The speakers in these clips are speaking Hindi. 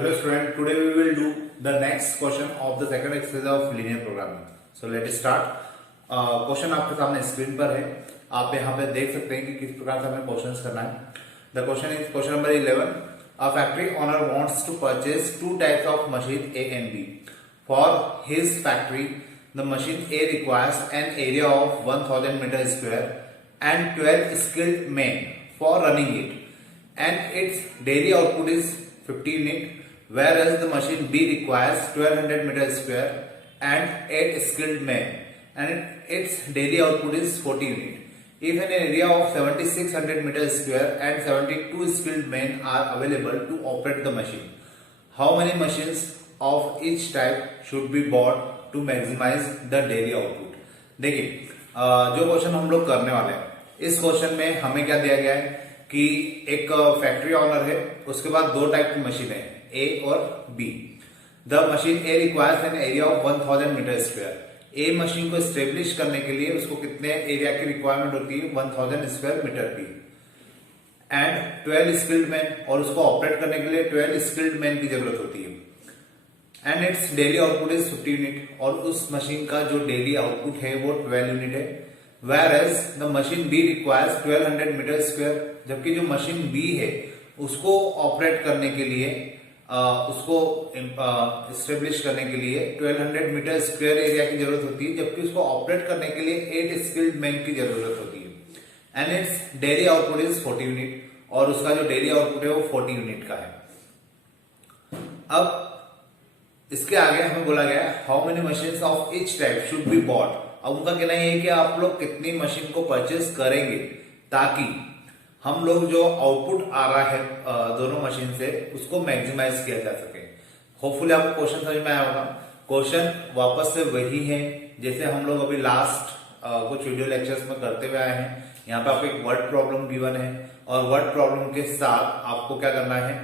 Hello student, today we will do the next question of the second exercise of linear programming. So let us start. Question आपके सामने स्क्रीन पर है. आप यहाँ पे देख सकते हैं कि किस प्रकार से हमें क्वेश्चंस करना है. The question is question number 11. A factory owner wants to purchase two types of machine A and B. For his factory, the machine A requires an area of 1000 meter square and 12 skilled men for running it, and its daily output is 15 unit. Whereas the machine B requires 1200 meter square and 8 skilled men, and its daily output is 40 unit. If an area of 7600 meter square and 72 skilled men are available to operate the machine, how many machines of each type should be bought to maximize the daily output? देखिए, जो क्वेश्चन हम लोग करने वाले हैं, इस क्वेश्चन में हमें क्या दिया गया है कि एक फैक्ट्री ऑनर है, उसके बाद दो टाइप की मशीन है, A और B. The machine A requires an area of 1000 meter square. A machine को स्टेब्लिश करने के लिए उसको कितने एरिया की रिक्वायरमेंट होती है? 1000 स्क्वायर मीटर की. एंड 12 स्किल्ड मैन, और उसको ऑपरेट करने के लिए 12 स्किल्ड मैन की जरूरत होती है. And it's daily output is 50 unit, और उस मशीन का जो डेली आउटपुट है वो 12 यूनिट है. Whereas the machine B requires 1200 meter square, जबकि जो मशीन B है उसको ऑपरेट करने के लिए उसको स्टेब्लिश करने के लिए 1200 मीटर स्क्वायर एरिया की जरूरत होती है, जबकि उसको ऑपरेट करने के लिए 8 स्किल्ड मैन की जरूरत होती है. And it's daily output is 40 unit, और उसका जो डेली आउटपुट है वो 40 यूनिट का है. अब इसके आगे हमें बोला गया how many machines of each type should be bot. अब उनका कहना है कि आप लोग कितनी मशीन को परचेज करेंगे ताकि हम लोग जो आउटपुट आ रहा है दोनों मशीन से उसको मैक्सिमाइज किया जा सके. होपफुली आपको क्वेश्चन समझ में आया होगा. क्वेश्चन वापस से वही है जैसे हम लोग अभी लास्ट कुछ वीडियो लेक्चर्स में करते हुए आए हैं. यहाँ पे आपको एक वर्ड प्रॉब्लम गिवन है, और वर्ड प्रॉब्लम के साथ आपको क्या करना है,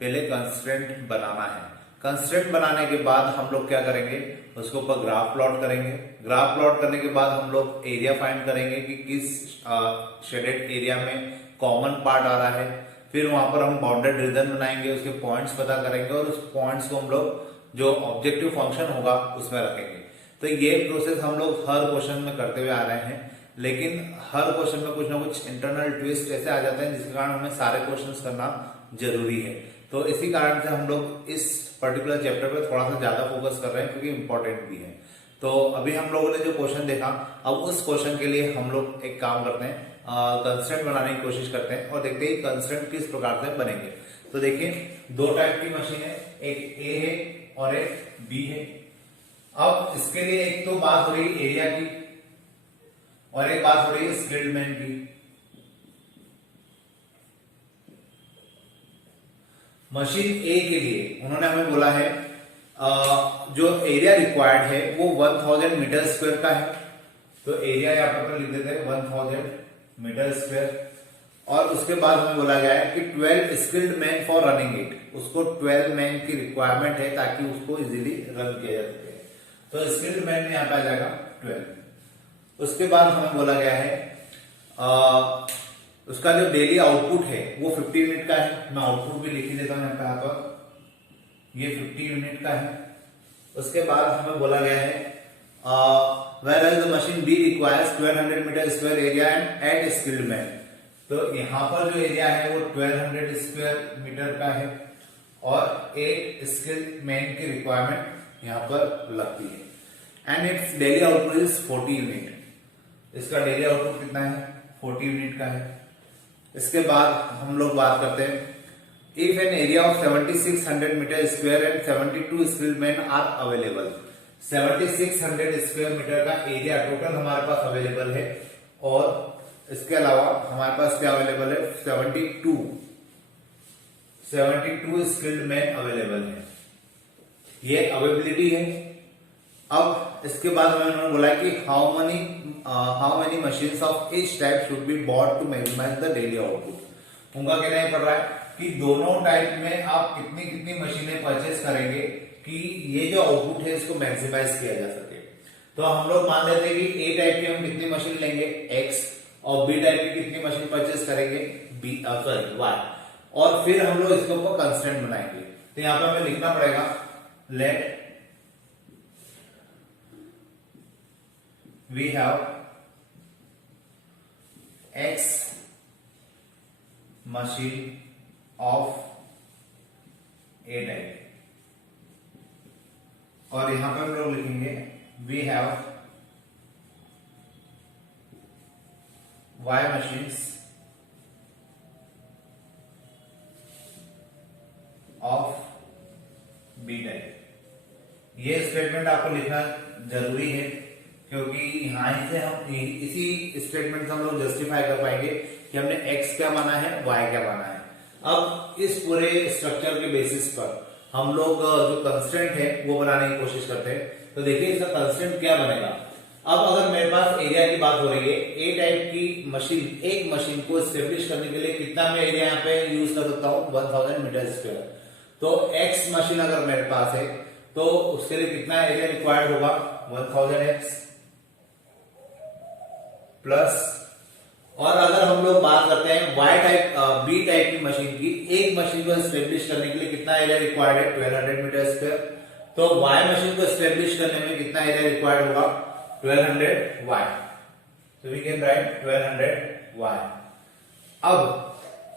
पहले कंस्ट्रेंट बनाना है. कंस्ट्रेंट बनाने के बाद हम लोग क्या करेंगे, उसके ऊपर ग्राफ प्लॉट करेंगे. ग्राफ प्लॉट करने के बाद हम लोग एरिया फाइंड करेंगे कि किस शेडेड एरिया में कॉमन पार्ट आ रहा है. फिर वहां पर हम बाउंडेड रीजन बनाएंगे, उसके पॉइंट्स पता करेंगे, और उस पॉइंट्स को हम लोग जो ऑब्जेक्टिव फंक्शन होगा उसमें रखेंगे. तो ये प्रोसेस हम लोग हर क्वेश्चन में करते हुए आ रहे हैं, लेकिन हर क्वेश्चन में कुछ ना कुछ इंटरनल ट्विस्ट ऐसे आ जाते हैं जिसके कारण हमें सारे क्वेश्चंस करना जरूरी है. तो इसी कारण से हम लोग इस पर्टिकुलर चैप्टर पर थोड़ा सा ज्यादा फोकस कर रहे हैं, क्योंकि इंपॉर्टेंट भी है. तो अभी हम लोगों ने जो क्वेश्चन देखा, अब उस क्वेश्चन के लिए हम लोग एक काम करते हैं, कंस्ट्रेंट बनाने की कोशिश करते हैं और देखते हैं कंस्ट्रेंट किस प्रकार से बनेंगे. तो देखिए, दो टाइप की मशीन है, एक A है और एक B है. अब इसके लिए एक तो बात हो रही है एरिया की, और एक बात हो रही है स्किल्ड मैन की. मशीन A के लिए उन्होंने हमें बोला है जो एरिया रिक्वायर्ड है वो 1000 मीटर स्क्वायर का है. तो एरिया यहाँ पर लिख देते हैं 1000 मीटर स्क्वायर. और उसके बाद हमें बोला गया है कि 12 skilled man for running it. उसको 12 मैन की रिक्वायरमेंट है ताकि उसको इजीली रन किया जा सके. तो स्किल्ड मैन में यहाँ पे आ जाएगा 12. उसके बाद हमें बोला गया है उसका जो डेली आउटपुट है वो 50 यूनिट का है. मैं आउटपुट भी लिख ही देता हूं यहाँ पे हाथ पर, ये 50 यूनिट का है. उसके बाद हमें बोला गया है whereas the machine B requires 1200 meter square area and 8 skilled men. तो यहाँ पर जो एरिया है वो 1200 स्क्वायर मीटर का है, और 8 स्किल्ड मैन की रिक्वायरमेंट यहाँ पर लगती है. And it's daily output is 40 unit. इसका डेली आउटपुट कितना है? 40 यूनिट का है. इसके बाद हम लोग बात करते हैं if an area of 7600 meter square and 72 skilled man are available. 7600 square meter का एरिया टोटल हमारे पास अवेलेबल है, और इसके अलावा हमारे पास क्या अवेलेबल है? 72 स्किल्ड मैन अवेलेबल है. ये अवेलेबिलिटी है. अब इसके बाद उन्होंने बोला कि how many machines of each type should be bought to maximize the daily output. उनका कहना पड़ रहा है कि दोनों टाइप में आप कितनी कितनी मशीनें परचेस करेंगे कि ये जो आउटपुट है इसको मैक्सिमाइज किया जा सके. तो हम लोग मान लेते हैं कि A टाइप की हम कितनी मशीन लेंगे X, और B टाइप की कितनी मशीन परचेस करेंगे Y, और फिर हम लोग इसके ऊपर कंस्ट्रेंट बनाएंगे. तो यहां पे हमें लिखना पड़ेगा let we have x machine of A type, और यहां पर हम लोग लिखेंगे we have y machines of B type. ये स्टेटमेंट आपको लिखना जरूरी है, क्योंकि यहां से हम इसी स्टेटमेंट से हम लोग जस्टिफाई कर पाएंगे कि हमने x क्या माना है, y क्या माना है। अब इस पूरे स्ट्रक्चर के बेसिस पर हम लोग जो कंस्ट्रेंट है वो बनाने की कोशिश करते हैं। तो देखिए इसका कंस्ट्रेंट क्या बनेगा। अब अगर मेरे पास एरिया की बात हो रही है, ए टाइप की मशीन, एक मशीन को स्टेब्लिश करने के लिए कितना मैं एरिया यहाँ पे यूज कर सकता हूँ, 1000 मीटर स्क्वायर। तो x मशीन अगर मेरे पास है तो उसके लिए कितना एरिया रिक्वायर्ड होगा, 1000x प्लस, और अगर हम लोग बात करते हैं y टाइप बी टाइप की मशीन की, एक मशीन को स्टेब्लिश करने के लिए कितना एरिया रिक्वायर्ड है, 1200 मीटर स्क्वायर। तो y मशीन को स्टेब्लिश करने में कितना एरिया रिक्वायर्ड होगा, 1200y। तो वी कैन राइट 1200y। अब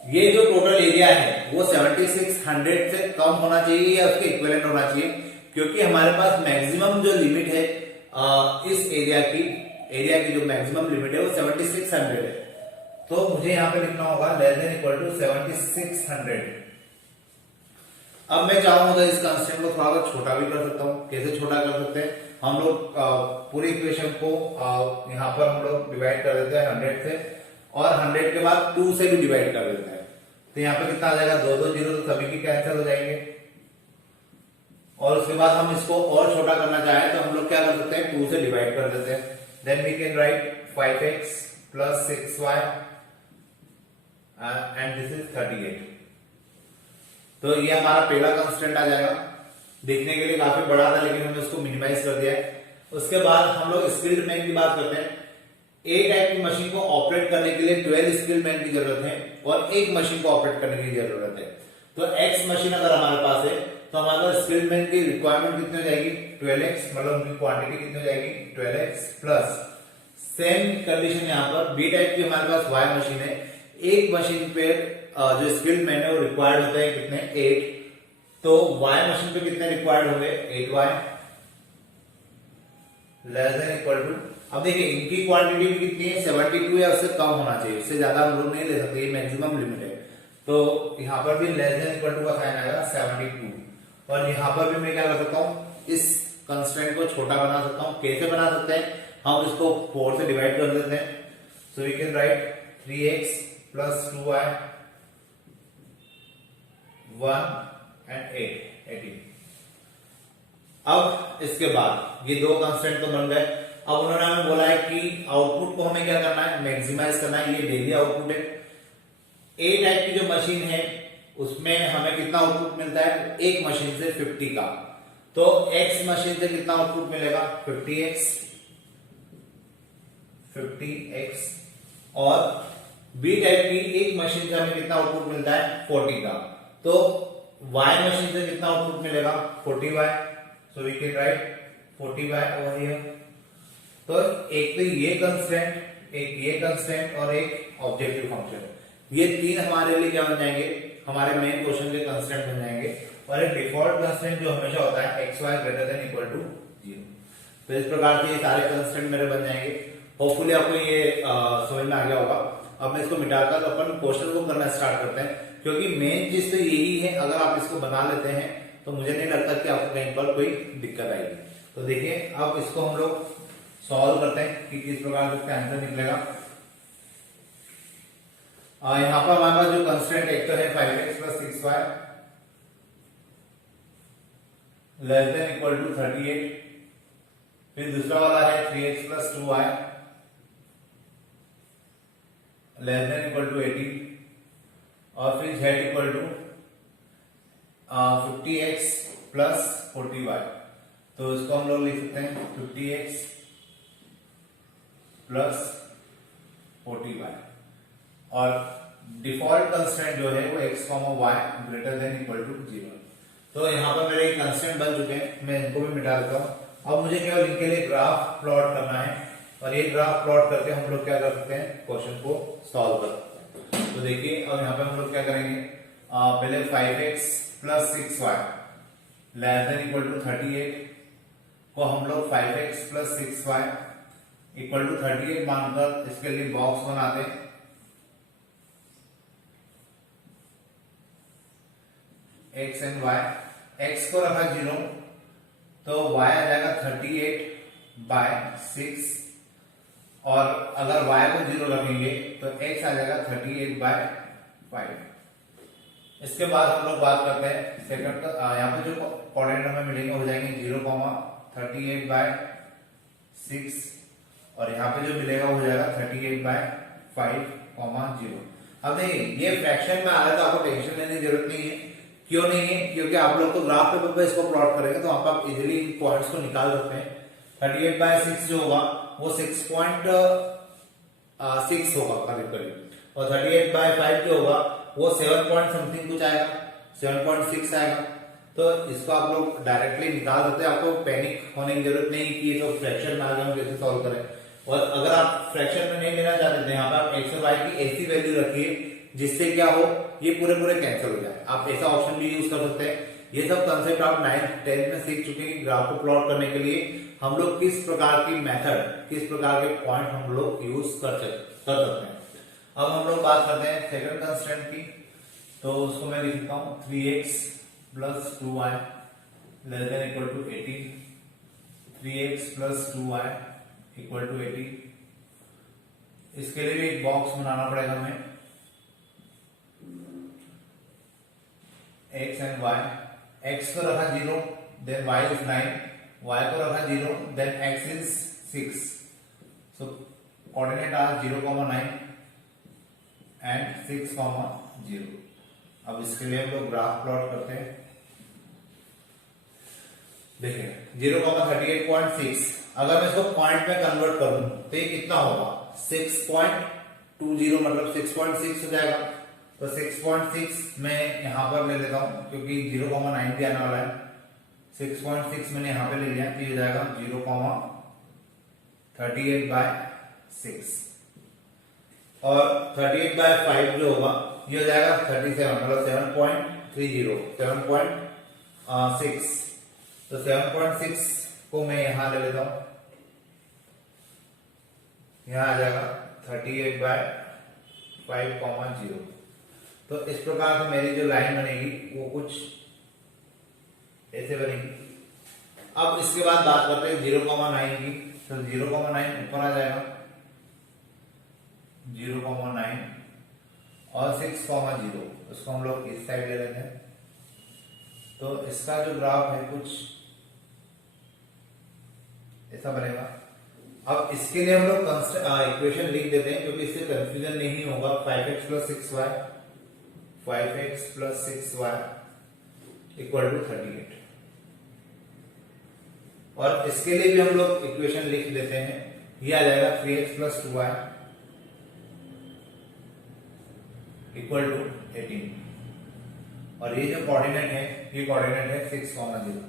ये जो टोटल एरिया है वो 7600 से कम होना चाहिए या उसके इक्विवेलेंट होना चाहिए, क्योंकि हमारे पास मैक्सिमम जो लिमिट है इस एरिया की जो मैक्सिमम लिमिट है वो 7600 है। तो मुझे यहां पे लिखना होगा लेस देन इक्वल टू 7600। अब मैं चाहूंगा तो इस कांस्टेंट को थोड़ा सा छोटा भी कर सकता हूं। कैसे छोटा कर सकते हैं, हम लोग पूरी इक्वेशन को यहां पर हम लोग डिवाइड कर देते हैं 100 से, और 100 के बाद 2 से भी डिवाइड कर देते हैं। तो यहाँ पे कितना आ जाएगा, 2 2 0, तो सभी की कैंसिल हो जाएंगे। और उसके बाद हम इसको और छोटा करना चाहें तो हम लोग क्या कर सकते हैं, 2 से डिवाइड कर देते हैं। Then we can write 5x plus 6y and this is 38। तो ये हमारा पहला कंस्टेंट आ जाएगा। देखने के लिए काफी बड़ा था लेकिन हमने उसको मिनिमाइज कर दिया है। उसके बाद हम लोग स्किल्ड मैन की बात करते हैं। ए टाइप की मशीन को ऑपरेट करने के लिए 12 स्किल्ड मैन की जरूरत है और एक मशीन को ऑपरेट करने की जरूरत है। तो एक्स मशीन अगर हमारे पास है तो हमारे पास स्किल्ड मैन की रिक्वायरमेंट कितनी हो जाएगी, 12x, मतलब उनकी क्वांटिटी कितनी हो जाएगी, 12x प्लस सेम कंडीशन यहाँ पर बी टाइप की हमारे पास वाई मशीन है। एक मशीन पे जो स्किल्ड मैन है वो रिक्वायर्ड होते हैं कितने, 8। तो वाई मशीन पे कितने रिक्वायर्ड होंगे, 8y less than equal to, अब देखिए इनकी क्वांटिटी भी कितनी है, 72 या उससे कम होना चाहिए, उससे ज्यादा हम लोग नहीं ले सकते, ये मैक्सिमम लिमिट है। तो यहाँ पर भी लेस देन इक्वल टू का साइन आएगा 72, और यहाँ पर भी मैं क्या कर सकता हूँ, इस कंस्ट्रेंट को छोटा बना सकता हूँ। कैसे बना सकते हैं, हम इसको 4 से डिवाइड कर देते हैं। So we can write 3x plus 2y 1 and 8 18। अब इसके बाद ये दो कंस्टेंट तो बन गए। अब उन्होंने हमें बोला है कि आउटपुट को हमें क्या करना है, मैक्सिमाइज करना है। ये डेली आउटपुट है। ए टाइप की जो मशीन है उसमें हमें कितना आउटपुट मिलता है, एक मशीन से 50 का। तो एक्स मशीन से कितना आउटपुट मिलेगा, 50x, और बी टाइप की एक मशीन से हमें कितना आउटपुट मिलता है, 40 का। तो वाई मशीन से कितना आउटपुट मिलेगा, 40y। So we can write 40y over here. तो एक तो ये कंस्टेंट, एक ये कंस्टेंट और एक ऑब्जेक्टिव फंक्शन, ये तीन हमारे लिए क्या बन जाएंगे, हमारे मेन क्वेश्चन के कंस्टेंट बन जाएंगे। और एक डिफॉल्ट कंस्टेंट जो हमेशा होता है xy greater than equal to 0। तो इस प्रकार से ये सारे कंस्टेंट मेरे बन जाएंगे। होपफुली आपको ये समझ में आ गया होगा। अब मैं इसको मिटाकर अपन क्वेश्चन को करना स्टार्ट करते हैं, क्योंकि मेन चीज तो यही है। अगर आप इसको बना लेते हैं तो मुझे नहीं लगता कि आपको कहीं पर कोई दिक्कत आएगी। तो देखिए अब इसको हम लोग सॉल्व करते हैं कि किस प्रकार से इसका आंसर निकलेगा। यहाँ पर हमारे पास जो कंस्टेंट एक तो है 5x plus 6y less than equal to 38। फिर दूसरा वाला है 3x plus 2y less than equal to 18, और फिर z equal to 50x plus 40y। तो इसको हम लोग लिख सकते हैं 50x प्लस 40y, और डिफॉल्ट कंस्टेंट जो है वो x, y greater than equal to 0। तो यहाँ पर मेरे कंस्टेंट बन चुके हैं, मैं इनको भी मिटा देता हूँ। अब मुझे केवल इनके लिए ग्राफ प्लॉट करना है और ये ग्राफ प्लॉट करके हम लोग क्या कर सकते हैं, क्वेश्चन को सॉल्व कर सकते हैं। तो देखिए अब यहाँ पे हम लोग क्या करेंगे, पहले 5x plus 6y less than equal to 38 को हम लोग 5x plus 6y equal to 38 मानकर इसके लिए बॉक्स बनाते हैं। x एंड y, x को रखा 0 तो y आ जाएगा 38/6 और अगर y को 0 रखेंगे तो x आ जाएगा 38/5। इसके बाद हम लोग बात करते हैं सेकंड का, यहाँ पे जो कोऑर्डिनेट हमें मिलेंगे हो जाएंगे 0,38/6 और यहाँ पे जो मिलेगा हो जाएगा 38/5,0। अब देखिए ये फ्रैक्शन में आ रहा है तो आपको टेंशन लेने की जरूरत नहीं है। क्यों नहीं है, क्योंकि आप लोग तो ग्राफ पेपर पे इसको प्लॉट करेंगे तो आप इजीली इन पॉइंट्स को निकाल सकते हैं। 38/6 जो होगा वो 6.6 होगा करीब करीब, और 38/5 जो होगा वो 7 पॉइंट समथिंग कुछ आएगा, 7.6 आएगा। तो इसको आप लोग डायरेक्टली निकाल सकते हैं, आपको पैनिक होने की जरूरत नहीं कि ये तो फ्रैक्शन में आ गया हम कैसे सॉल्व करें। और अगर आप फ्रैक्शन में नहीं लेना चाहते थे, यहाँ पर आप एक्स और वाई की ऐसी वैल्यू रखिए जिससे क्या हो, ये पूरे पूरे कैंसिल हो जाए। आप ऐसा ऑप्शन भी यूज कर सकते हैं। ये सब कंसेप्ट आप 9th 10th में सीख चुके हैं। ग्राफ को प्लॉट करने के लिए हम लोग किस प्रकार की मेथड, किस प्रकार के पॉइंट हम लोग यूज कर सकते हैं। अब हम लोग बात करते हैं सेकंड कंस्टेंट की, तो उसको मैं लिखता हूं 3x plus 2y less than equal to 18। 3x plus 2y equal to 18। इसके लिए भी एक बॉक्स बनाना पड़ेगा हमें। x एंड y, x को रखा 0 देन y इज 9, y को रखा 0 then x is 6। So coordinate are 0,9 and 6,0। अब इसके लिए हम लोग ग्राफ प्लॉट करते हैं। देखिए 0,38.6 अगर मैं इसको पॉइंट में कन्वर्ट करूं तो ये कितना होगा, 6.20 मतलब 6.6 हो जाएगा। तो 6.6 मैं यहां पर ले लेता हूं क्योंकि 0,9 भी आने वाला है। 6.6 मैंने यहां पे ले लिया तो ये हो जाएगा 0,38/6 और 38/5 जो होगा ये हो जाएगा 37 मतलब 7.30 7.6। तो 7.6 को मैं यहां ले लेता हूं, यहां आ जाएगा 38/5,0। तो इस प्रकार से मेरी जो लाइन बनेगी वो कुछ ऐसे बनेगी। अब इसके बाद बात करते हैं 0,9 की। तो 0,9 ऊपर आ जाएगा 0,9 और 6,0 उसको हम लोग इस साइड ले लेते हैं। तो इसका जो ग्राफ है कुछ ऐसा बनेगा। अब इसके लिए हम लोग इक्वेशन लिख देते हैं क्योंकि इससे कंफ्यूजन नहीं होगा। 5x plus 6y, 5x plus 6y equal to 38। और इसके लिए भी हम लोग इक्वेशन लिख देते हैं। ये आ जाएगा 3x plus 2y equal to 18। और ये जो कोऑर्डिनेट है ये कोऑर्डिनेट है 6,0।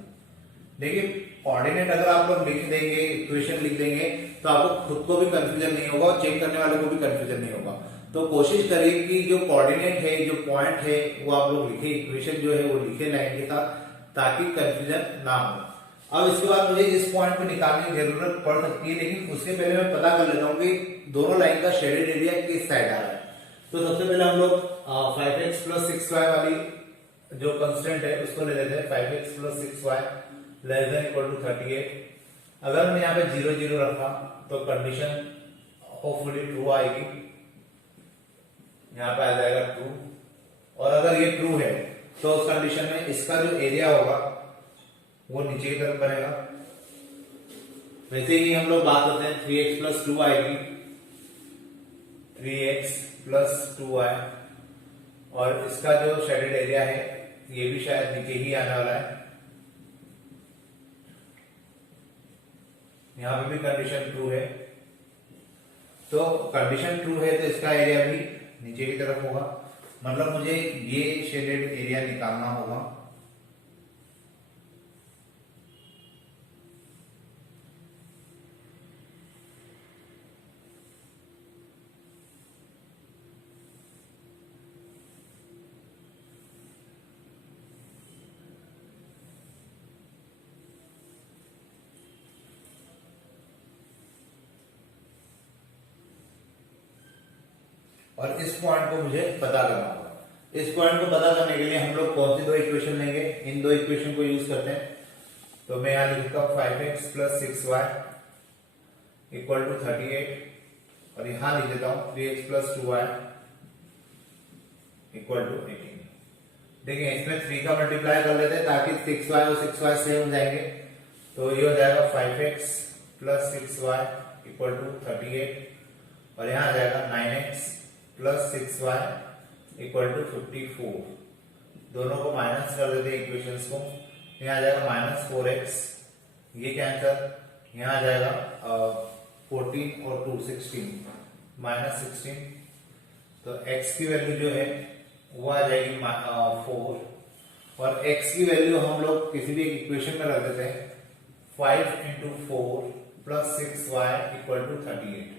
देखिए कोऑर्डिनेट अगर आप लोग लिख देंगे, इक्वेशन लिख देंगे तो आपको खुद को भी कंफ्यूजन नहीं होगा और चेक करने वाले को भी कंफ्यूजन नहीं होगा। तो कोशिश करिए कि जो कोऑर्डिनेट है, जो पॉइंट है वो आप लोग लिखे, इक्वेशन जो है वो लिखे लाइन के साथ, ताकि कंफ्यूजन ना हो। अब इसके बाद मुझे इस पॉइंट को निकालने की जरूरत पड़ सकती है, लेकिन उसके पहले मैं पता कर लेता हूँ कि दोनों लाइन का शेडेड एरिया किस साइड आ रहा है। तो सबसे पहले हम लोग 5x प्लस 6y वाली जो कंस्टेंट है उसको ले लेते हैं। 5x plus 6y less than equal to 38। अगर मैं यहाँ पे 0 0 रखा तो कंडीशन होपफुली ट्रू आएगी, यहाँ पे आ जाएगा ट्रू। और अगर ये ट्रू है तो उस कंडीशन में इसका जो एरिया होगा वो नीचे की तरफ बनेगा। वैसे ही हम लोग बात करते हैं 3x प्लस 2y की। 3x प्लस 2y और इसका जो शेडेड एरिया है ये भी शायद नीचे ही आने वाला है। यहां पे भी कंडीशन ट्रू है, तो कंडीशन ट्रू है तो इसका एरिया भी नीचे की तरफ होगा। मतलब मुझे ये शेडेड एरिया निकालना होगा। और इस पॉइंट को मुझे पता करना होगा। इस पॉइंट को पता करने के लिए हम लोग कौन सी दो इक्वेशन लेंगे, इन दो इक्वेशन को यूज करते हैं। तो मैं यहां लिखता हूं 5x + 6y = 38 और यहां लिख देता हूं 3x + 2y = 18। देखिए इसमें 3 का मल्टीप्लाई कर लेते हैं ताकि 6y और 6y सेम हो जाएंगे। तो ये हो जाएगा 5x + 6y = 38 और यहां आ जाएगा 9x + 6y = 54। दोनों को माइनस कर देते हैं इक्वेशंस को। यहाँ आ जाएगा -4x, ये कैंसिल, यहाँ आ जाएगा 14 और 2 16 -16। तो x की वैल्यू जो है वो आ जाएगी 4 और x की वैल्यू हम लोग किसी भी इक्वेशन में रख देते हैं 5 × 4 + 6y = 38।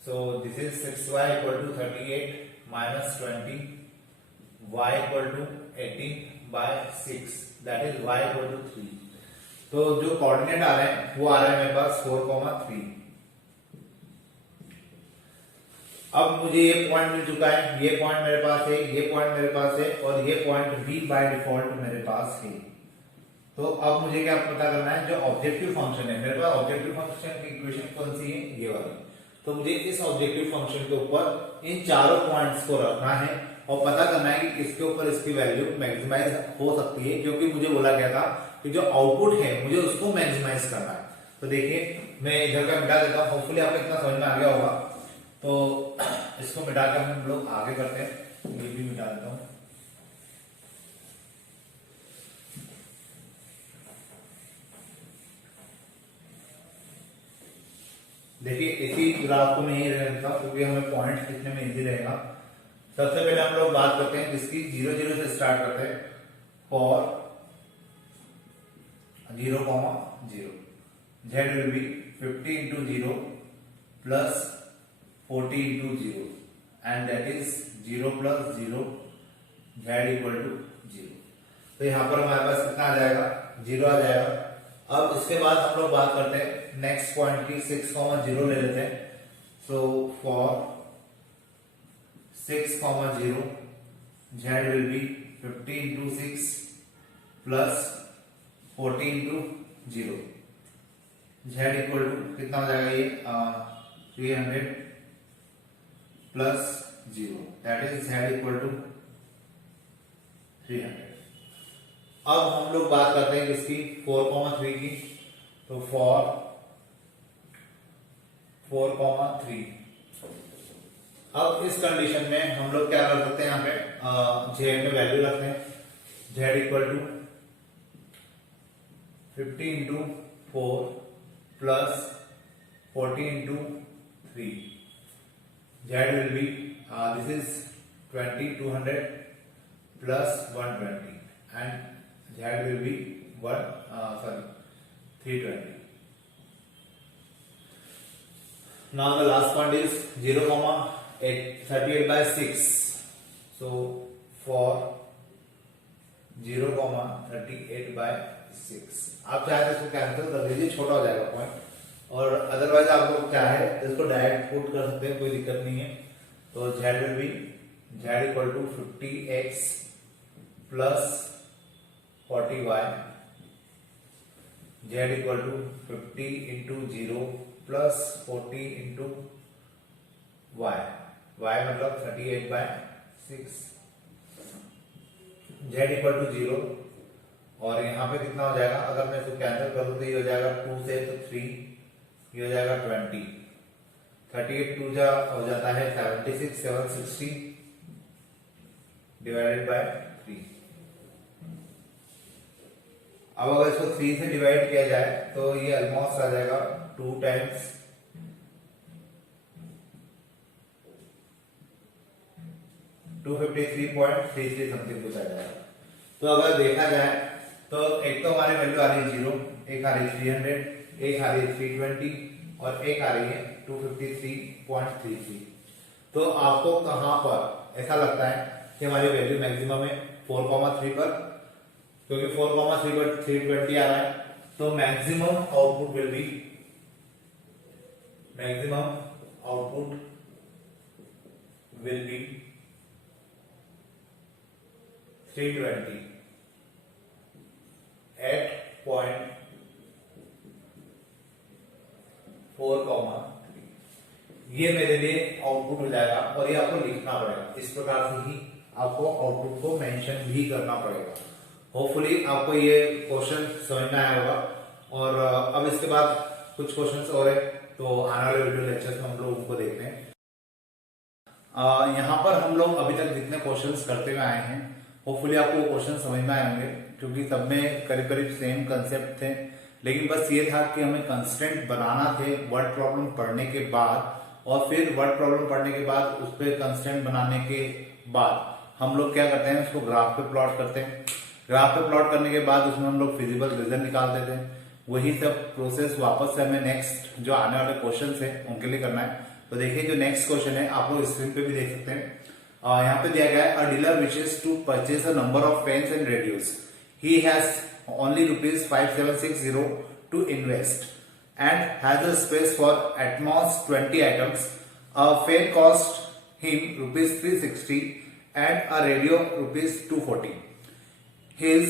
So this is 6y = 38 - 20 y = 18/6 that is y = 3। तो जो कोऑर्डिनेट आ रहे हैं वो आ रहा है मेरे पास 4, 3। अब मुझे ये पॉइंट मिल चुका है, ये पॉइंट मेरे पास है, ये पॉइंट मेरे पास है और ये पॉइंट भी बाय डिफॉल्ट मेरे पास है। तो अब मुझे क्या पता करना है, जो ऑब्जेक्टिव फंक्शन है मेरे पास, ऑब्जेक्टिव फंक्शन की इक्वेशन कौन सी है, ये वाली। तो मुझे इस ऑब्जेक्टिव फंक्शन के ऊपर इन चारों पॉइंट्स को रखना है और पता करना है कि किसके ऊपर इसकी वैल्यू मैक्सिमाइज हो सकती है, क्योंकि मुझे बोला गया था कि जो आउटपुट है मुझे उसको मैक्सिमाइज करना है। तो देखिए मैं इधर का मिटा देता हूँ, होपफुली आपको इतना समझ में आ गया होगा। तो इसको मिटा कर हम लोग आगे करते हैं, ये भी मिटा देता हूँ। देखिए इसी ग्राफ को मैं यही रहता हूं क्योंकि हमें पॉइंट लिखने में इजी रहेगा। सबसे पहले हम लोग बात करते हैं जिसकी 0 0 से स्टार्ट करते हैं, for 0, 0 z will be 50 × 0 + 40 × 0 and that is 0 + 0 z = 0। तो यहां पर हमारे पास कितना आ जाएगा, 0 आ जाएगा। अब इसके बाद हम लोग बात करते हैं नेक्स्ट पॉइंट की, 6, 0 ले लेते हैं। So for 6, 0 z will be 50 × 6 + 40 × 0 z = कितना हो जाएगा, ये 300 + 0 that is z = 300। अब हम लोग बात करते हैं किसकी, 4, 3 की। तो फॉर 4, 3 अब इस कंडीशन में हम लोग क्या कर सकते हैं, यहाँ पे z में वैल्यू रखते हैं, z = 50 × 4 + 40 × 3 z will be this is 200 + 120 and z will be 320। Now the last point is 0, 38/6। So for 0, 38/6 आप चाहे तो इसको कैंसिल कर दीजिए, छोटा हो जाएगा पॉइंट, और अदरवाइज आप लोग चाहे इसको डायरेक्ट पुट कर सकते हैं, कोई दिक्कत नहीं है। तो z will be z = 50x + 40y z = 50 × 0 + 40 × y, y मतलब 38/6 z = 0 और यहाँ पे कितना हो जाएगा, अगर मैं इसको कैंसिल कर दूं तो ये हो जाएगा 2 से तो 3, ये हो जाएगा 20, 38 2 जा हो जाता है 76, 760 / 3। अब अगर इसको 3 से डिवाइड किया जाए तो ये ऑलमोस्ट आ जाएगा 2 टाइम्स 253.33 समथिंग कुछ आ जाएगा। तो अगर देखा जाए तो एक तो हमारी वैल्यू आ रही है 0, एक आ रही है 300, एक आ रही है 320 और एक आ रही है 253.33। तो आपको कहां पर ऐसा लगता है कि हमारी वैल्यू मैक्सिमम है 4, 3 पर, क्योंकि 4, 3 पर 320 आ रहा है। तो maximum output will be will be 320 at point 4, ये मेरे लिए आउटपुट हो जाएगा और ये आपको लिखना पड़ेगा। इस प्रकार से ही आपको आउटपुट को मेंशन भी करना पड़ेगा। होपफुली आपको ये क्वेश्चन समझ में आया होगा। और अब इसके बाद कुछ क्वेश्चंस और है, तो आने वाले वीडियो लेक्चर्स में हम लोग उनको देखते हैं। यहाँ पर हम लोग अभी तक जितने क्वेश्चंस करते हुए आए हैं, होपफुली आपको वो क्वेश्चन समझ में आए होंगे, क्योंकि सब में करीब करीब सेम कंसेप्ट थे। लेकिन बस ये था कि हमें कंस्टेंट बनाना थे वर्ड प्रॉब्लम पढ़ने के बाद, और फिर वर्ड प्रॉब्लम पढ़ने के बाद उस पर कंस्टेंट बनाने के बाद हम लोग क्या करते हैं, उसको ग्राफ पे प्लॉट करते हैं। ग्राफ पे प्लॉट करने के बाद उसमें हम लोग फिजिबल रीजन निकालते थे। वही सब प्रोसेस वापस से हमें नेक्स्ट जो आने वाले क्वेश्चन है उनके लिए करना है। तो देखिए जो नेक्स्ट क्वेश्चन है आप लोग स्क्रीन पे भी देख सकते हैं। यहाँ पे दिया गया है, a dealer wishes to purchase a number of pens and radios, he has only ₹5760 to invest and has a space for at most 20 items. A fan cost him ₹360 and a radio ₹240. His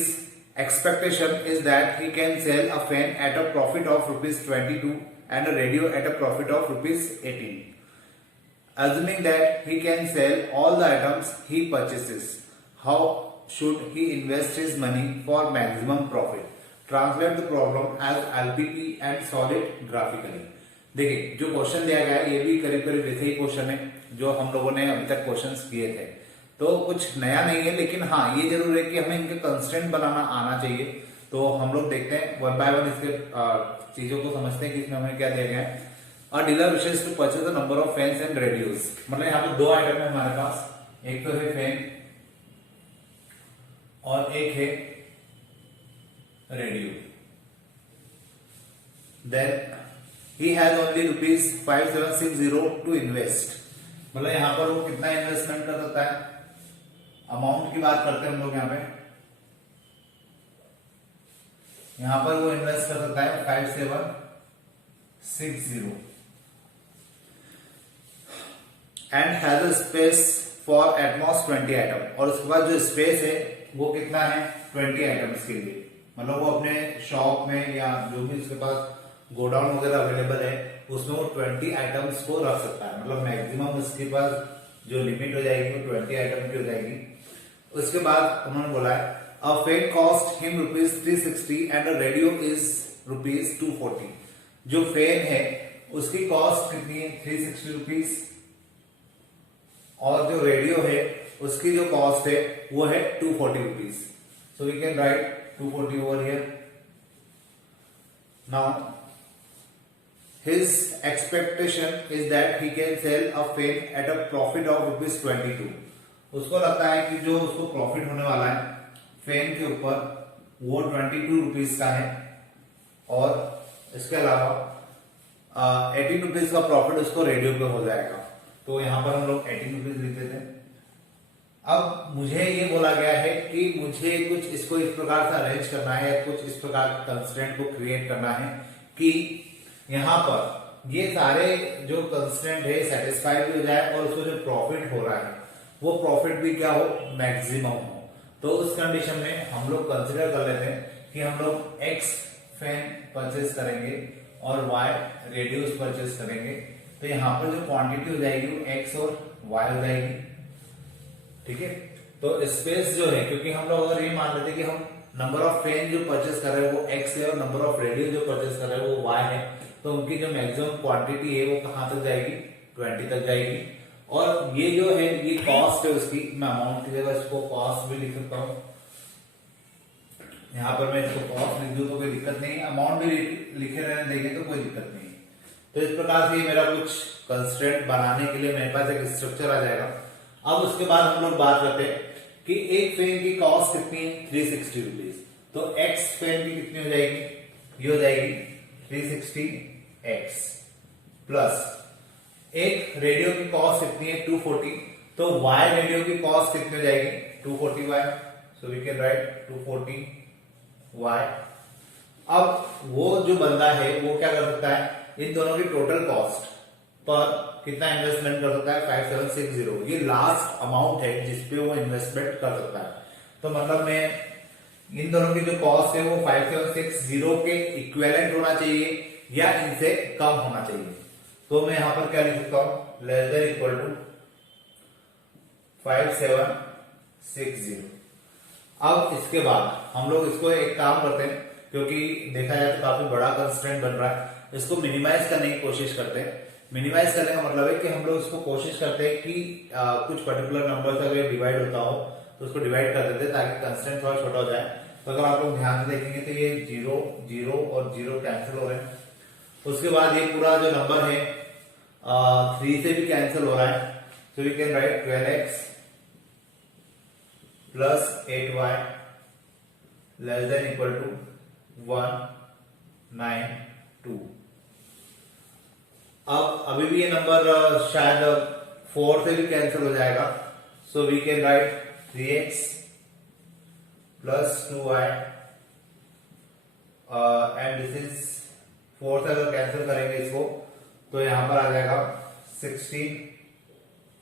expectation is that he can sell a fan at a profit of ₹22 and a radio at a profit of ₹18. Assuming that he can sell all the items he purchases, how should he invest his money for maximum profit? Translate the problem as LPP and solid graphically. देखिए जो क्वेश्चन दिया गया है ये भी करीब करीब वैसे ही क्वेश्चन है जो हम लोगों ने अभी तक क्वेश्चंस किए थे, तो कुछ नया नहीं है। लेकिन हाँ ये जरूर है कि हमें इनके कंस्टेंट बनाना आना चाहिए। तो हम लोग देखते हैं वन बाय वन इसके चीजों को समझते हैं कि इसमें हमें क्या दिया गया है। A dealer wishes to purchase the number of fans and radios, मतलब यहाँ पे दो आइटम है हमारे पास, एक तो है फैन और एक है radio. Then he has only ₹5760 to invest, मतलब यहां पर वो कितना इन्वेस्टमेंट कर सकता है। अमाउंट की बात करते हैं हम लोग यहाँ पे, यहां पर वो इन्वेस्ट कर सकता है 5760 and has a space for at most 20 item, और उसके बाद जो स्पेस है वो कितना है 20 आइटम्स के लिए। मतलब वो अपने शॉप में या जो भी उसके पास गोडाउन वगैरह अवेलेबल है उसमें वो 20 आइटम्स को रख सकता है। मतलब मैक्सिमम उसके पास जो लिमिट हो जाएगी वो 20 आइटम की हो जाएगी। उसके बाद उन्होंने बोला है a fan cost him ₹360 and a radio is ₹240। जो फैन है उसकी कॉस्ट कितनी है ₹360 और जो रेडियो है उसकी जो कॉस्ट है वो है ₹240। So we can write 240 over here. Now his expectation is that he can sell a fan at a profit of ₹22. उसको लगता है कि जो उसको प्रॉफिट होने वाला है फैन के ऊपर वो ₹22 का है, और इसके अलावा ₹18 का प्रॉफिट उसको रेडियो पे हो जाएगा। तो यहां पर हम लोग ₹18 लिखते थे। अब मुझे ये बोला गया है कि मुझे कुछ इसको इस प्रकार से अरेंज करना है या कुछ इस प्रकार कंस्टेंट को क्रिएट करना है कि यहाँ पर ये सारे जो कंस्टेंट है सेटिस्फाइड भी हो जाए और उसको जो प्रॉफिट हो रहा है वो प्रॉफिट भी क्या हो, मैक्सिमम हो। तो उस कंडीशन में हम लोग कंसिडर कर लेते हैं कि हम लोग X फैन परचेज करेंगे और Y रेडियोस परचेज करेंगे। तो यहाँ पर जो क्वांटिटी हो जाएगी वो X और Y हो जाएगी, ठीक है। तो स्पेस जो है, क्योंकि हम लोग अगर ये मान लेते कि हम नंबर ऑफ फैन जो परचेस कर रहे हैं वो X है और नंबर ऑफ रेडियो जो परचेस कर रहे हैं वो Y है, तो उनकी जो मैक्सिमम क्वांटिटी है वो कहां तक जाएगी, 20 तक जाएगी। और ये जो है ये कॉस्ट है उसकी, मैं अमाउंट की जगह इसको कॉस्ट भी लिख सकता हूँ। यहाँ पर मैं इसको कॉस्ट लिख दूं तो कोई दिक्कत नहीं, अमाउंट भी लिखे रहने देंगे तो कोई दिक्कत नहीं। तो इस प्रकार से मेरा कुछ कंस्ट्रेंट बनाने के लिए मेरे पास एक स्ट्रक्चर आ जाएगा। अब उसके बाद हम लोग बात करते हैं कि एक फैन की कॉस्ट कितनी है, ₹360। तो X फैन की कितनी हो जाएगी, ये हो जाएगी 360X प्लस एक रेडियो की कॉस्ट कितनी है 240, तो Y रेडियो की कॉस्ट कितनी हो जाएगी 240Y। So we can write 240Y। अब वो जो बंदा है वो क्या कर सकता है, इन दोनों की टोटल कॉस्ट पर कितना इन्वेस्टमेंट कर सकता है 5760। ये लास्ट अमाउंट है जिसपे वो इन्वेस्टमेंट कर सकता है। तो मतलब मैं इन दोनों की जो कॉस्ट है वो 5760 के इक्विवेलेंट होना चाहिए या इनसे कम होना चाहिए। तो मैं यहां पर क्या लिख सकता हूं, लेस देन इक्वल टू 5760। अब इसके बाद हम लोग इसको एक काम करते हैं, क्योंकि देखा जाए तो काफी बड़ा कंस्ट्रेंट बन रहा है, इसको मिनिमाइज करने की कोशिश करते हैं। मिनिमाइज करने का मतलब है कि हम लोग इसको कोशिश करते हैं कि कुछ पर्टिकुलर नंबर से अगर डिवाइड होता हो तो उसको डिवाइड कर देते हैं ताकि कंस्ट्रेंट थोड़ा छोटा हो जाए। तो अगर आप लोग ध्यान से देखेंगे तो ये 0 0 और 0 कैंसिल हो रहे हैं। उसके बाद ये पूरा जो नंबर है 3 से भी कैंसिल हो रहा है। So we can write 12x plus 8y less than equal to 192। अब अभी भी ये नंबर शायद 4 से भी कैंसिल हो जाएगा। So we can write 3x plus 2y and this is 4 से अगर कैंसिल करेंगे इसको तो यहां पर आ जाएगा 16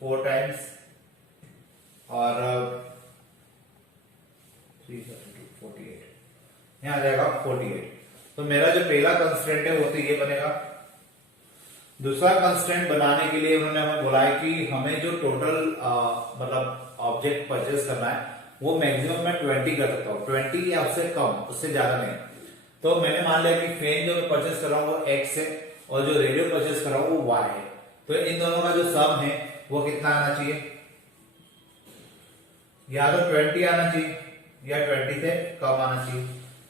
4 टाइम्स और 48 यहाँ आ जाएगा 48। तो मेरा जो पहला कंस्ट्रेंट है वो तो ये बनेगा। दूसरा कंस्ट्रेंट बनाने के लिए उन्होंने हमें बोला है कि हमें जो टोटल मतलब ऑब्जेक्ट परचेज करना है वो मैक्सिमम मैं 20 कर सकता हूँ, 20 या उससे कम, उससे ज्यादा नहीं। तो मैंने मान लिया कि फैन जो मैं परचेज कर रहा हूँ वो x है और जो रेडियो परचेज कर रहा हूँ वो y है। तो इन दोनों का जो सम है वो कितना आना चाहिए, या तो 20 आना चाहिए या 20 से कम आना चाहिए,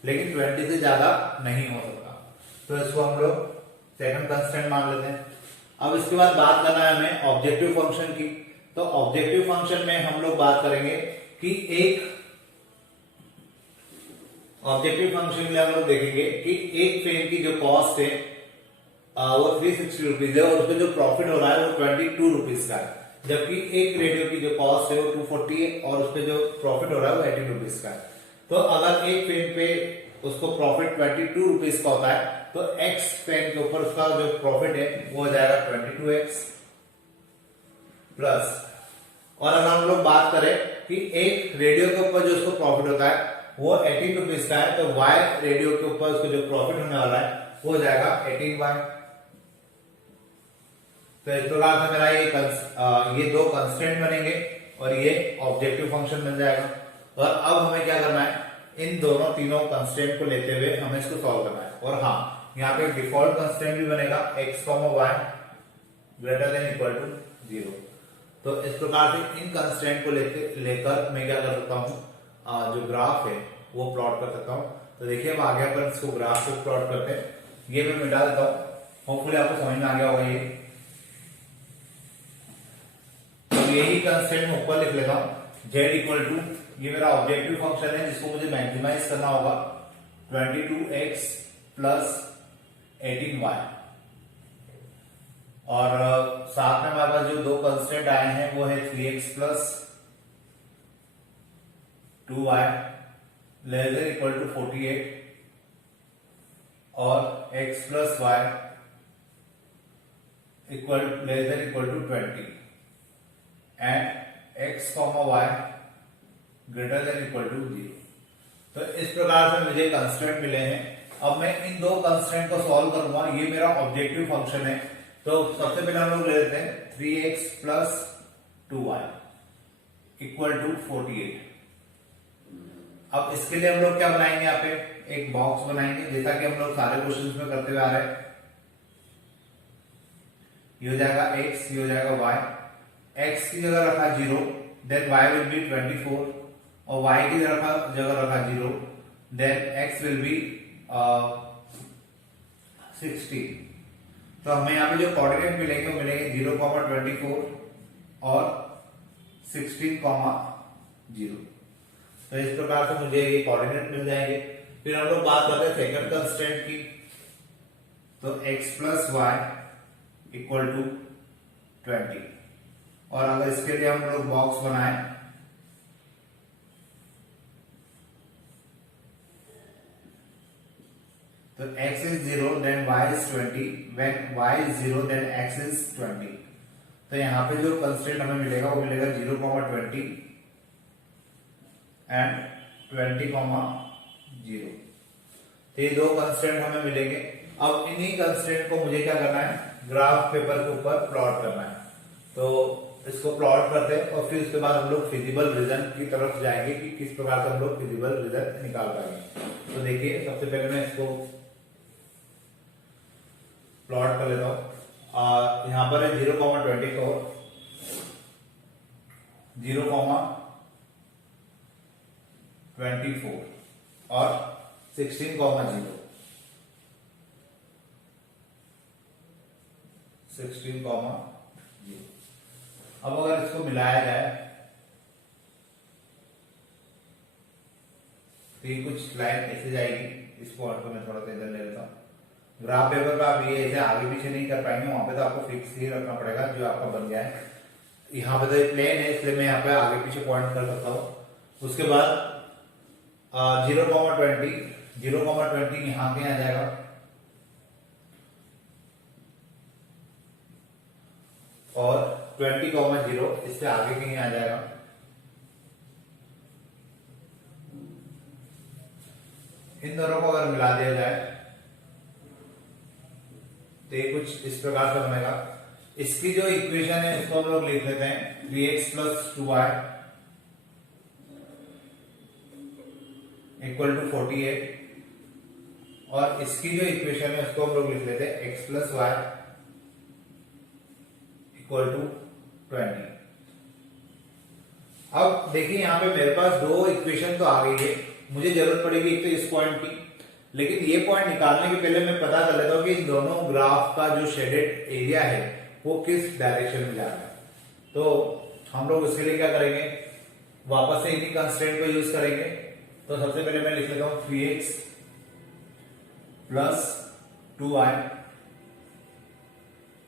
लेकिन 20 से ज्यादा नहीं हो सकता। तो इसको हम लोग सेकंड कंस्टेंट मान लेते हैं। अब इसके बाद बात करना है हमें ऑब्जेक्टिव फंक्शन की। तो ऑब्जेक्टिव फंक्शन में हम लोग बात करेंगे कि एक ऑब्जेक्टिव फंक्शन में हम लोग देखेंगे कि एक फैन की जो कॉस्ट है वो 360 रुपीज है और उसमें जो प्रॉफिट हो रहा है वो 22 रुपीज का है, जबकि एक रेडियो की जो कॉस्ट है वो 240 है और उसपे जो प्रॉफिट हो रहा है वो 18 रुपीज का है। तो अगर एक फैन पे उसको प्रॉफिट 22 रुपीज का होता है तो एक्स फैन के ऊपर उसका जो प्रॉफिट है वो हो जाएगा 22x प्लस, और अगर हम लोग बात करें कि एक रेडियो के ऊपर जो उसको प्रॉफिट होता है वो 18 रुपीज का है, तो y रेडियो के ऊपर उसको जो प्रॉफिट होने वाला है वो हो जाएगा 18y। तो इस प्रकार से मेरा ये दो कंस्टेंट बनेंगे और ये ऑब्जेक्टिव फंक्शन बन जाएगा। और अब हमें क्या करना है, इन दोनों तीनों कंस्टेंट को लेते हुए हमें इसको सॉल्व करना है। और हाँ, यहाँ पे डिफॉल्ट कंस्टेंट भी बनेगा x, y greater than equal to 0। तो इस प्रकार से इन कंस्टेंट को लेकर मैं क्या कर सकता हूँ, जो ग्राफ है वो प्लॉट कर सकता हूँ। तो देखिए हम आगे पर इसको ग्राफ को प्लॉट करते हैं। ये मैं मिटा देता हूँ, होपफुली आपको समझ में आ गया होगा। ये यही कंस्टेंट मैं ऊपर लिख लेता हूं, z इक्वल टू, ये मेरा ऑब्जेक्टिव फंक्शन है जिसको मुझे मैक्सिमाइज करना होगा, 22x प्लस 18y। और साथ में हमारे पास जो दो कंस्टेंट आए हैं वो है 3x plus 2y less than equal to 48 और x plus y equal less than equal to 20 and x, y greater than equal to 0। तो इस प्रकार से मुझे कंस्ट्रेंट मिले हैं। अब मैं इन दो कंस्ट्रेंट को सॉल्व करूंगा। ये मेरा ऑब्जेक्टिव फंक्शन है। तो सबसे पहले हम लोग ले लेते हैं 3x plus 2y equal to 48। अब इसके लिए हम लोग क्या बनाएंगे, यहाँ पे एक बॉक्स बनाएंगे जैसा कि हम लोग सारे क्वेश्चंस में करते हुए आ रहे हैं। ये हो जाएगा x, ये हो जाएगा y। x की जगह रखा 0, देन y विल बी 24 और y की जगह रखा 0, देन x विल बी 16। तो हमें यहाँ पे जो कोऑर्डिनेट मिलेंगे वो मिलेंगे 0,24 और 16,0। तो इस प्रकार से मुझे ये कोऑर्डिनेट मिल जाएंगे। फिर हम लोग बात करते हैं सेकंड कंस्ट्रेंट की। तो x plus y equal to 20। और अगर इसके लिए हम लोग बॉक्स बनाएं तो x is 0 then y is 20, when y is 0 then x is 20। तो यहाँ पे जो कंस्ट्रेंट हमें मिलेगा वो मिलेगा 0,20 एंड 20,0। तो ये दो कंस्ट्रेंट हमें मिलेंगे। अब इन्हीं कंस्ट्रेंट को मुझे क्या करना है, ग्राफ पेपर के ऊपर प्लॉट करना है। तो इसको प्लॉट करते हैं और फिर उसके बाद हम लोग फिजिबल रिजल्ट की तरफ जाएंगे कि किस प्रकार से हम लोग फिजिबल रिजल्ट निकाल पाएंगे। तो देखिए सबसे पहले मैं इसको प्लॉट कर लेता हूं। यहां पर है 0,24, 0,24 और 16,0, 16,0। अब अगर इसको मिलाया जाए तो ये कुछ लाइन ऐसे जाएगी। इस पॉइंट को मैं थोड़ा सा इधर ले लेता हूं। ग्राफ पेपर का आप ये ऐसे आगे पीछे नहीं कर पाएंगे, वहां पे तो आपको फिक्स ही रखना पड़ेगा जो आपका बन गया है। यहाँ पे तो ये प्लेन है इसलिए मैं यहाँ पे आगे पीछे पॉइंट कर सकता हूँ। उसके बाद 0,20 यहाँ के आ जाएगा और 20,0 इससे आगे कहीं आ जाएगा। इन दोनों को अगर मिला दिया जाए तो ये कुछ इस प्रकार से बनेगा। इसकी जो इक्वेशन है इसको हम लोग लिख लेते हैं 3x + 2y = 48 और इसकी जो इक्वेशन है उसको हम लोग लिख लेते हैं x + y = 20। अब देखिए यहाँ पे मेरे पास दो इक्वेशन तो आ गई है, मुझे जरूरत पड़ेगी एक तो इस पॉइंट की, लेकिन ये पॉइंट निकालने के पहले मैं पता कर लेता हूं कि इन दोनों ग्राफ का जो शेडेड एरिया है वो किस डायरेक्शन में जा रहा है। तो हम लोग उसके लिए क्या करेंगे, वापस से इन्हीं कंस्ट्रेंट को यूज करेंगे। तो सबसे पहले मैं लिख लेता हूं 3x + 2y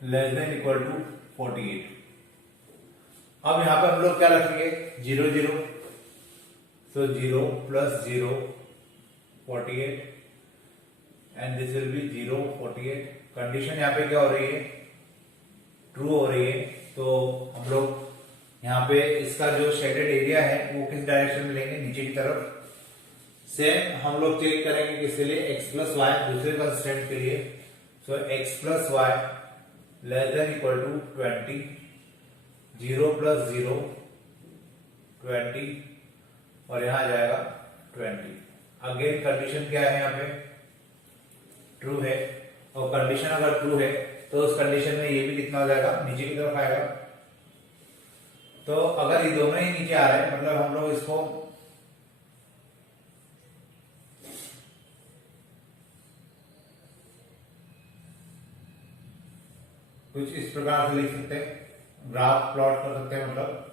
≤ 48। अब यहां पर हम लोग क्या रखेंगे 0 0, so 0 + 0 48 and this will be 0 48। Condition यहाँ पे क्या हो रही है, ट्रू हो रही है। तो हम लोग यहाँ पे इसका जो शेडेड एरिया है वो किस डायरेक्शन में लेंगे, नीचे की तरफ। सेम हम लोग चेक करेंगे किसके लिए, x + y दूसरे कंस्ट्रेंट के लिए। सो x + y ≤ 20, 0 + 0 20 और यहां आ जाएगा 20। अगेन कंडीशन क्या है, यहाँ पे ट्रू है। और कंडीशन अगर ट्रू है तो उस कंडीशन में ये भी कितना हो जाएगा, नीचे की तरफ आएगा। तो अगर ये दोनों ही नीचे आ रहे हैं मतलब हम लोग इसको कुछ इस प्रकार से लिख सकते हैं, ग्राफ प्लॉट कर सकते हैं मतलब।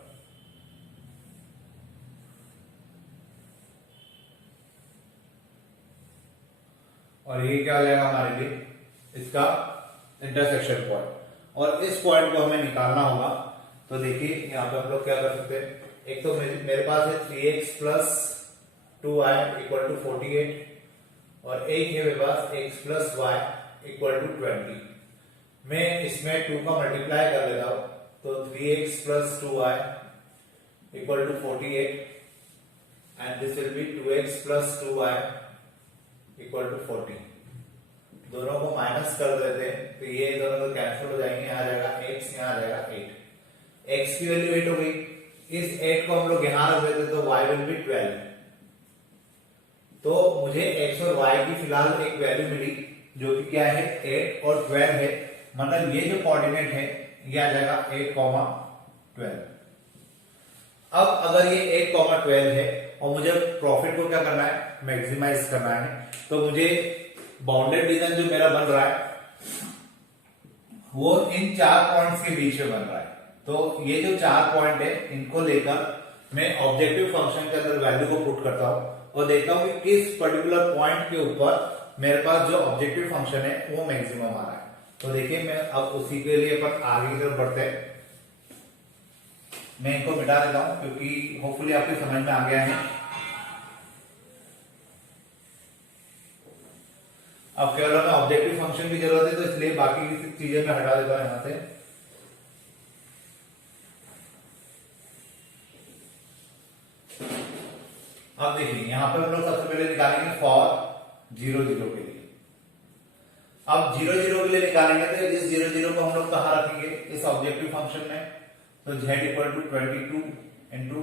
और ये क्या हो जाएगा हमारे लिए, इसका इंटरसेक्शन पॉइंट। और इस पॉइंट को हमें निकालना होगा। तो देखिए यहाँ पे हम लोग क्या कर सकते हैं, एक तो मेरे पास है 3x + 2y = 48 और एक है मेरे पास x + y = 20। मैं इसमें 2 का मल्टीप्लाई कर लेता हूं। तो 3x + 2y = 48 and this will be 2x + 2y = 40। दोनों को माइनस कर देते हैं तो ये दोनों तो कैंसिल हो जाएंगे, यहाँ आ जाएगा x, यहाँ आ जाएगा 8। x की वैल्यू 8 हो गई। इस 8 को हम लोग यहां रख देते तो y विल बी 12। तो मुझे x और y की फिलहाल एक वैल्यू मिली जो कि क्या है 8 और 12 है। मतलब ये जो कोऑर्डिनेट है ये आ जाएगा 8, 12। अब अगर ये 8, 12 है और मुझे प्रॉफिट को क्या करना है, मैक्सिमाइज करना है, तो मुझे बाउंडेड रीजन जो मेरा बन रहा है वो इन 4 पॉइंट्स के बीच में बन रहा है। तो ये जो 4 पॉइंट है इनको लेकर मैं ऑब्जेक्टिव फंक्शन के अंदर वैल्यू को पुट करता हूं और देखता हूं कि किस पर्टिकुलर पॉइंट के ऊपर मेरे पास जो ऑब्जेक्टिव फंक्शन है वो मैक्सिमम आ रहा है। तो देखिए मैं अब उसी के लिए अपन आगे की तरफ बढ़ते हैं। मैं इनको मिटा देता हूं क्योंकि होपफुली आपकी समझ में आ गया है। अब केवल हमें ऑब्जेक्टिव फंक्शन की जरूरत है, तो इसलिए बाकी की चीजें मैं हटा देता हूं यहां से। अब देखिए यहां पर हम लोग सबसे पहले निकालेंगे फॉर 0 0 के लिए। अब 0 0 के लिए निकालेंगे तो इस 0 0 को हम लोग कहां रखेंगे, इस ऑब्जेक्टिव फंक्शन में। तो z equal to 22 into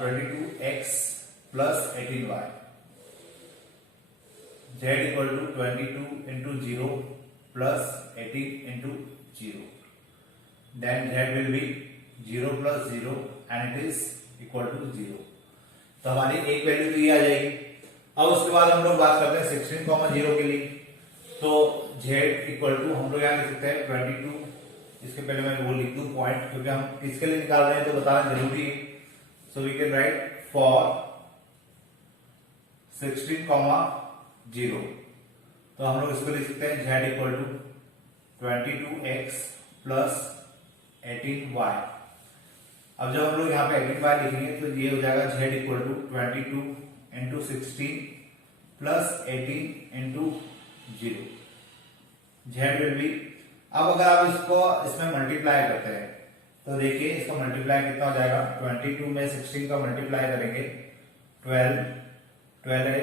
22x plus 18y, z equal to 22 into 0 plus 18 into 0, then z will be 0 plus 0 and it is equal to 0। तो हमारी एक वैल्यू तो ये आ जाएगी। अब उसके बाद हम लोग बात करते हैं 16,0 के लिए। तो z इक्वल टू हम लोग यहाँ लिख सकते हैं 22, इसके पहले मैं वो लिख दूं पॉइंट, क्योंकि हम किसके लिए निकाल रहे हैं तो बताना जरूरी है। So we can write for 16,0, तो हम लोग इसको लिख सकते हैं z equal to 22x plus 18y। अब जब हम लोग यहाँ पे 18y लिखेंगे तो ये हो जाएगा z equal to 22 into 16 plus 18 into 0, z will be. अब अगर आप इसको इसमें मल्टीप्लाई करते हैं तो देखिए इसका मल्टीप्लाई कितना हो जाएगा, 22 में 16 का मल्टीप्लाई करेंगे 12 12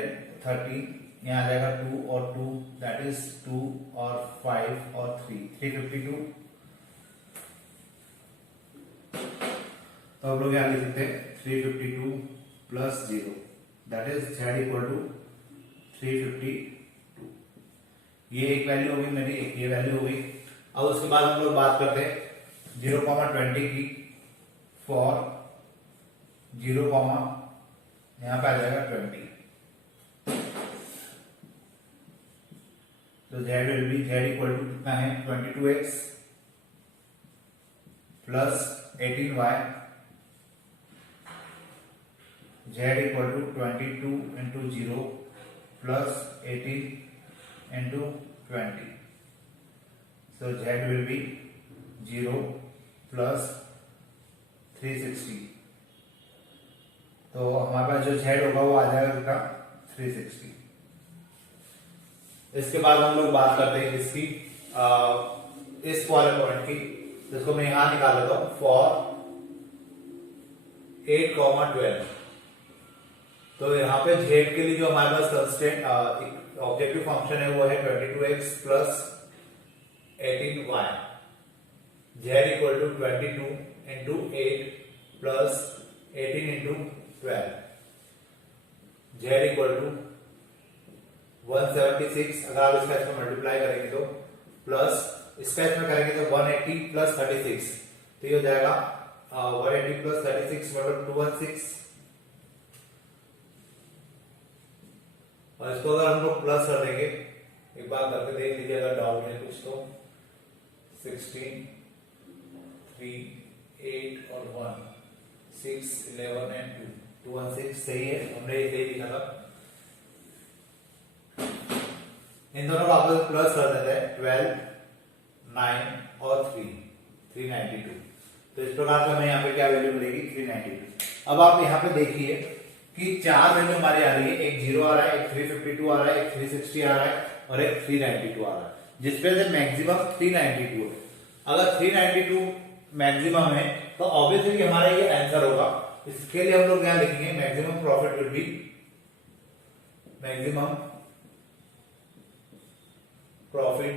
13, यहाँ आ जाएगा 2 और 2 दैट इज 2 और 5 और 3 352। तो हम लोग यहाँ लिख सकते हैं 352 plus 0 that is z equal to 352। ये एक वैल्यू हो गई मेरी, एक ये वैल्यू हो गई। अब उसके बाद हम लोग बात करते हैं 0,20 की। फॉर 0, यहाँ पे आ जाएगा 20, तो z will be z equal to कितना है 22x plus 18y, z equal to 22 into 0 plus 18 into 20, so z will be 0 plus 360। तो हमारे पास जो z होगा वो आ जाएगा कितना 360। इसके बाद हम लोग बात करते हैं इसकी इस वाले पॉइंट की, जिसको मैं यहां निकाल लेता हूं फॉर 8,12। तो यहाँ पे z के लिए जो हमारे पास कंस्टेंट ऑब्जेक्टिव फंक्शन है वो है 22x plus 18y, z equal to 22 into 8 plus 18 into 12, z equal to 176। अगर आप इसका इसमें मल्टीप्लाई करेंगे तो प्लस इसका इसमें करेंगे तो 180 प्लस 36, तो ये हो जाएगा 180 प्लस 36 मतलब 216। और इसको अगर हम लोग प्लस कर देंगे, एक बार करके देख लीजिए अगर डाउट है कुछ तो। 16 3 8 और 1 6 11 एंड 2 216 सही है, हमने ये लिखा था। इन दोनों को आपस में प्लस कर देते हैं 12 9 और 3 392। तो इस प्रकार से हमें यहाँ पे क्या वैल्यू मिलेगी 392। अब आप यहाँ पे देखिए कि चार वैल्यू हमारी आ रही है, एक 0 आ रहा है, एक 352 आ रहा है, एक 360 आ रहा है और एक 392 आ रहा है, जिसपे से मैक्सिमम 392 है। अगर 392 मैक्सिमम है तो ऑब्वियसली हमारा ये आंसर होगा। इसके लिए हम लोग यहाँ लिखेंगे maximum profit will be maximum profit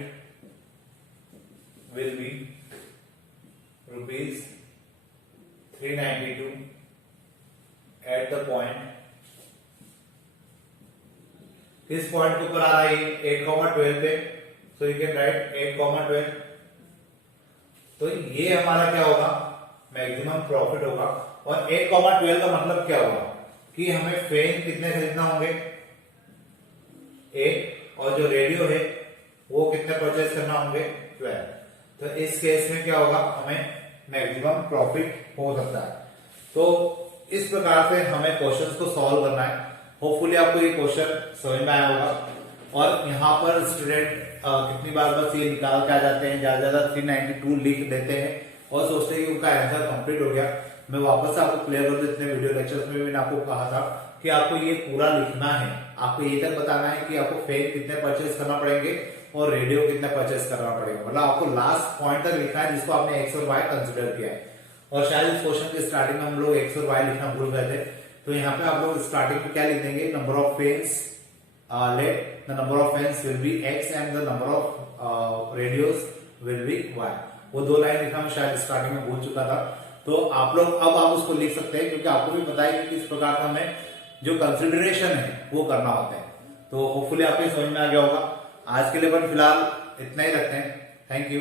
will be rupees 392 at the point. किस पॉइंट के ऊपर आ रहा है 8,12 पे, सो यू कैन राइट 8,12। तो ये हमारा क्या होगा मैक्सिमम प्रॉफिट होगा। और 8,12 का मतलब क्या होगा कि हमें फैन कितने खरीदना होंगे 8, और जो रेडियो है वो कितने परचेज करना होंगे 12। तो इस केस में क्या होगा हमें मैक्सिमम प्रॉफिट हो सकता है। तो इस प्रकार से हमें क्वेश्चंस को सॉल्व करना है। होपफुली आपको ये क्वेश्चन समझ में आया होगा। और यहाँ पर स्टूडेंट कितनी बार बस ये निकाल के आ जाते हैं, ज्यादा 392 लिख देते हैं और सोचते हैं कि उनका आंसर कंप्लीट हो गया। मैं वापस से आपको क्लियर कर दूं, इतने वीडियो लेक्चर्स में मैंने आपको कहा था कि आपको ये पूरा लिखना है, आपको ये तक बताना है कि आपको फैन कितने परचेज करना पड़ेंगे और रेडियो कितना परचेज करना पड़ेगा, मतलब आपको लास्ट पॉइंट तक लिखना है जिसको आपने एक्स और वाई कंसिडर किया है। और शायद इस क्वेश्चन के स्टार्टिंग में हम लोग एक्स और वाई लिखना भूल गए थे, तो यहाँ पे आप लोग स्टार्टिंग में क्या लिख देंगे, number of fans, let the number of fans will be x and the number of radios will be y. वो दो लाइन लिखना मैं शायद स्टार्टिंग में भूल चुका था, तो आप लोग अब आप उसको लिख सकते हैं, क्योंकि आपको भी पता है कि किस प्रकार का हमें जो कंसिडरेशन है वो करना होता है। तो होपफुली आपको समझ में आ गया होगा। आज के लिए पर फिलहाल इतना ही रखते हैं। Thank you.